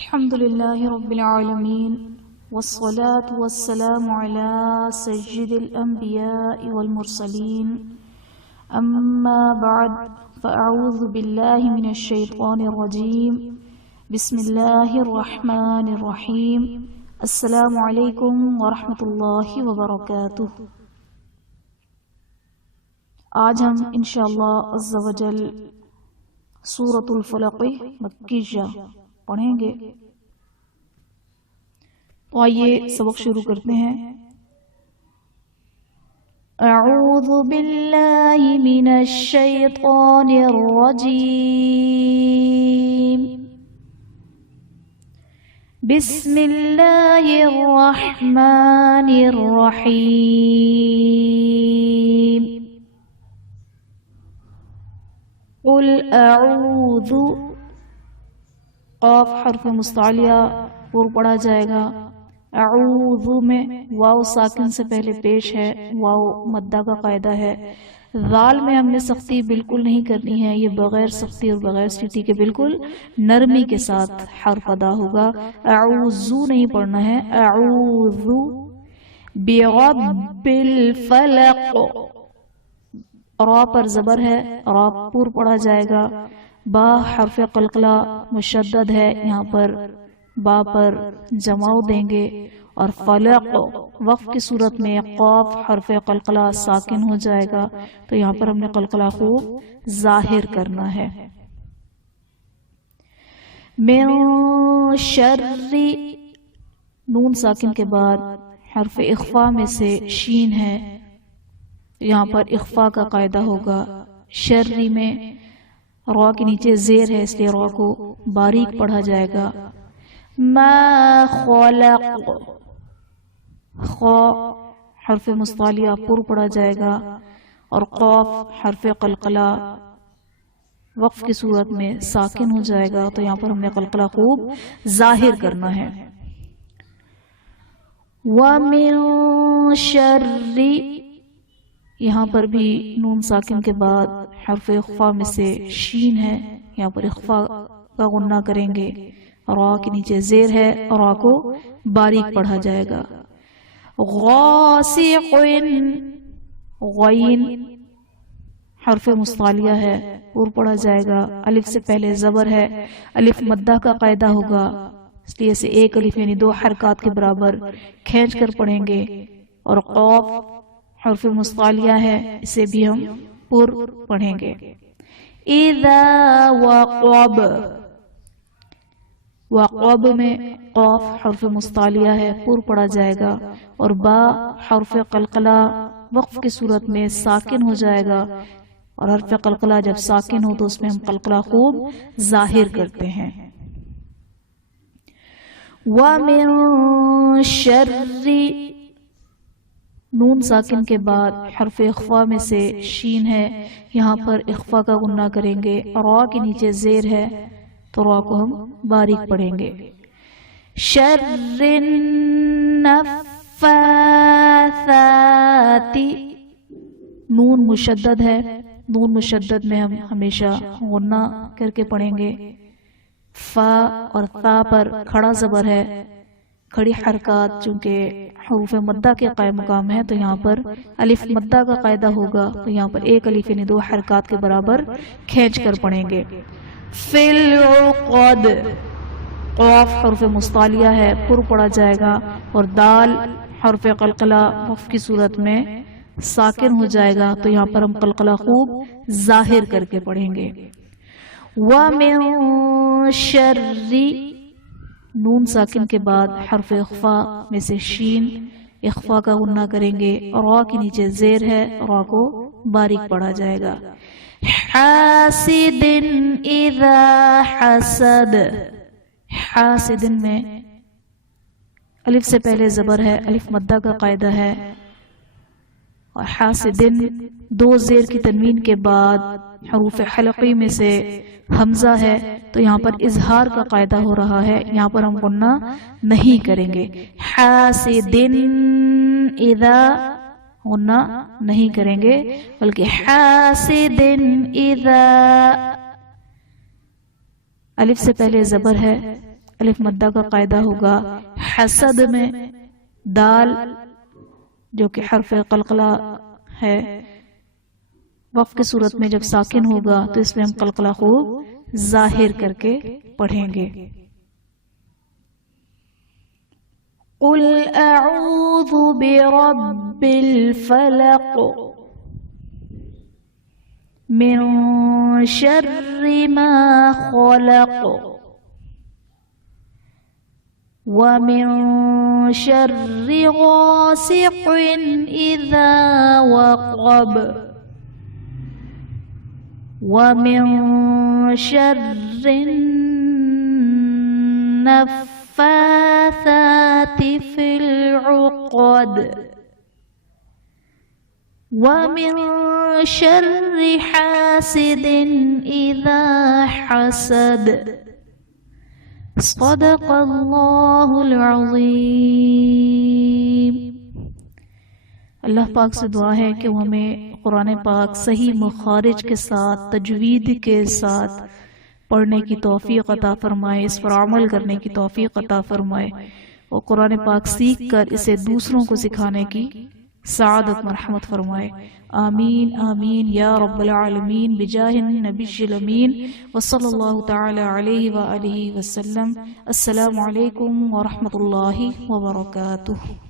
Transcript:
الحمد لله رب العالمين والصلاة والسلام على سيد الأنبياء والمرسلين أما بعد فأعوذ بالله من الشيطان الرجيم بسم الله الرحمن الرحيم السلام عليكم ورحمة الله وبركاته۔ آج ہم انشاءاللہ عز و جل سورة الفلق مکیہ پڑھیں گے۔ تو آئیے سبق شروع کرتے ہیں۔ اعوذ باللہ من الشیطان الرجیم بسم اللہ الرحمن الرحیم قل اعوذ، قاف حرف مستعلیہ پر پڑھا جائے گا۔ اعوذ میں واو ساکن سے پہلے پیش ہے، واو مدہ کا قاعدہ ہے۔ ذال میں ہم نے سختی بالکل نہیں کرنی ہے، یہ بغیر سختی اور بغیر سیٹی کے بالکل نرمی کے ساتھ حرف ادا ہوگا۔ اعوذ نہیں پڑھنا ہے، اعوذ برب الفلق، را پر زبر ہے، را پر پڑھا جائے گا۔ با حرف قلقلہ مشدد ہے، یہاں پر با پر جماؤ دیں گے، اور فلق وقف کی صورت میں قاف حرف قلقلہ ساکن ہو جائے گا، تو یہاں پر ہم نے قلقلہ خوب ظاہر کرنا ہے۔ من شر، نون ساکن کے بعد حرف اخفا میں سے شین ہے، یہاں پر اخفا کا قاعدہ ہوگا۔ شری میں را کے نیچے زیر ہے، اس لیے را کو باریک پڑھا جائے گا۔ ما خلق، خا حرف مستعلیہ پر پڑھا جائے گا، اور قاف حرف قلقلہ وقف کی صورت میں ساکن ہو جائے گا، تو یہاں پر ہم نے قلقلہ خوب ظاہر کرنا ہے۔ وَمِن شَرِّ، یہاں پر بھی نون ساکن کے بعد حرف اخفا میں سے شین ہے، یہاں پر اخفا کا غنہ کریں گے، را کے نیچے زیر ہے، را کو باریک پڑھا جائے گا۔ غاسق، غین حرف مستعلیہ ہے، پر پڑھا جائے گا، الف سے پہلے زبر ہے، الف مدہ کا قاعدہ ہوگا، اس لیے اسے ایک الف یعنی دو حرکات کے برابر کھینچ کر پڑھیں گے، اور قاف حرف مستعلیہ ہے، اسے بھی ہم پر پڑھیں گے۔ اذا وقب، وقب میں قاف حرف مستعلیہ ہے، پر پڑھا جائے گا، اور با حرف قلقلہ وقف کی صورت میں ساکن ہو جائے گا، اور حرف قلقلہ جب ساکن ہو تو اس میں ہم قلقلہ خوب ظاہر کرتے ہیں۔ وَمِن شَرِّ، نون ساکن کے بعد حرف اخفا میں سے شین ہے، یہاں پر اخفا کا غنہ کریں گے، را کے نیچے زیر ہے، تو را کو ہم باریک پڑھیں گے۔ شر النفاثات، نون مشدد ہے، نون مشدد میں ہم ہمیشہ غنہ کر کے پڑھیں گے۔ فا اور تا پر کھڑا زبر ہے، کھڑی حرکات چونکہ حروف مدہ کے قائم مقام ہے، تو یہاں پر الف مدہ کا قاعدہ ہوگا، تو یہاں پر ایک الف یعنی دو حرکات کے برابر کھینچ کر پڑھیں گے۔ فی العقد، قاف حرف مستعلیہ ہے، پر پڑھا جائے گا، اور دال حرف قلقلہ وقف کی صورت میں ساکن ہو جائے گا، تو یہاں پر ہم قلقلہ خوب ظاہر کر کے پڑھیں گے۔ وَمِن شَرِّ، نون ساکن کے بعد حرف اخفا میں سے شین، اخفا کا غنہ کریں گے، را کے نیچے زیر ہے، را کو باریک پڑھا جائے گا۔ حاسد اذا حسد، حاسد میں الف سے پہلے زبر ہے، الف مدہ کا قاعدہ ہے، اور حاسد دو زیر کی تنوین کے بعد حروف حلقی میں سے حمزہ ہے، تو یہاں پر اظہار کا قاعدہ ہو رہا ہے، یہاں پر ہم غنہ نہیں کریں گے۔ حاسد اذا غنہ نہیں کریں گے، بلکہ حاسد اذا، الف سے پہلے زبر ہے، الف مدہ کا قاعدہ ہوگا حسد میں دال جو کہ حرف قلقلہ ہے وقف کی صورت میں جب ساکن ہوگا تو اس میں ہم قلقلہ خوب ظاہر کر کے پڑھیں گے. قل اعوذ برب الفلق من شر ما خلق ومن شر غاسق إذا وقب ومن شر النفاثات في العقد ومن شر حاسد إذا حسد. صدق اللہ العظیم. اللہ پاک سے دعا ہے کہ وہ ہمیں قرآن پاک صحیح مخارج کے ساتھ تجوید کے ساتھ پڑھنے کی توفیق عطا فرمائے، اس پر عمل کرنے کی توفیق عطا فرمائے اور قرآن پاک سیکھ کر اسے دوسروں کو سکھانے کی سعادت مرحمت فرمائے. آمین آمین یا رب العالمین بجاہ النبی الامین وصلی اللہ تعالی علیہ وآلہ وسلم. السلام علیکم ورحمۃ اللہ وبرکاتہ.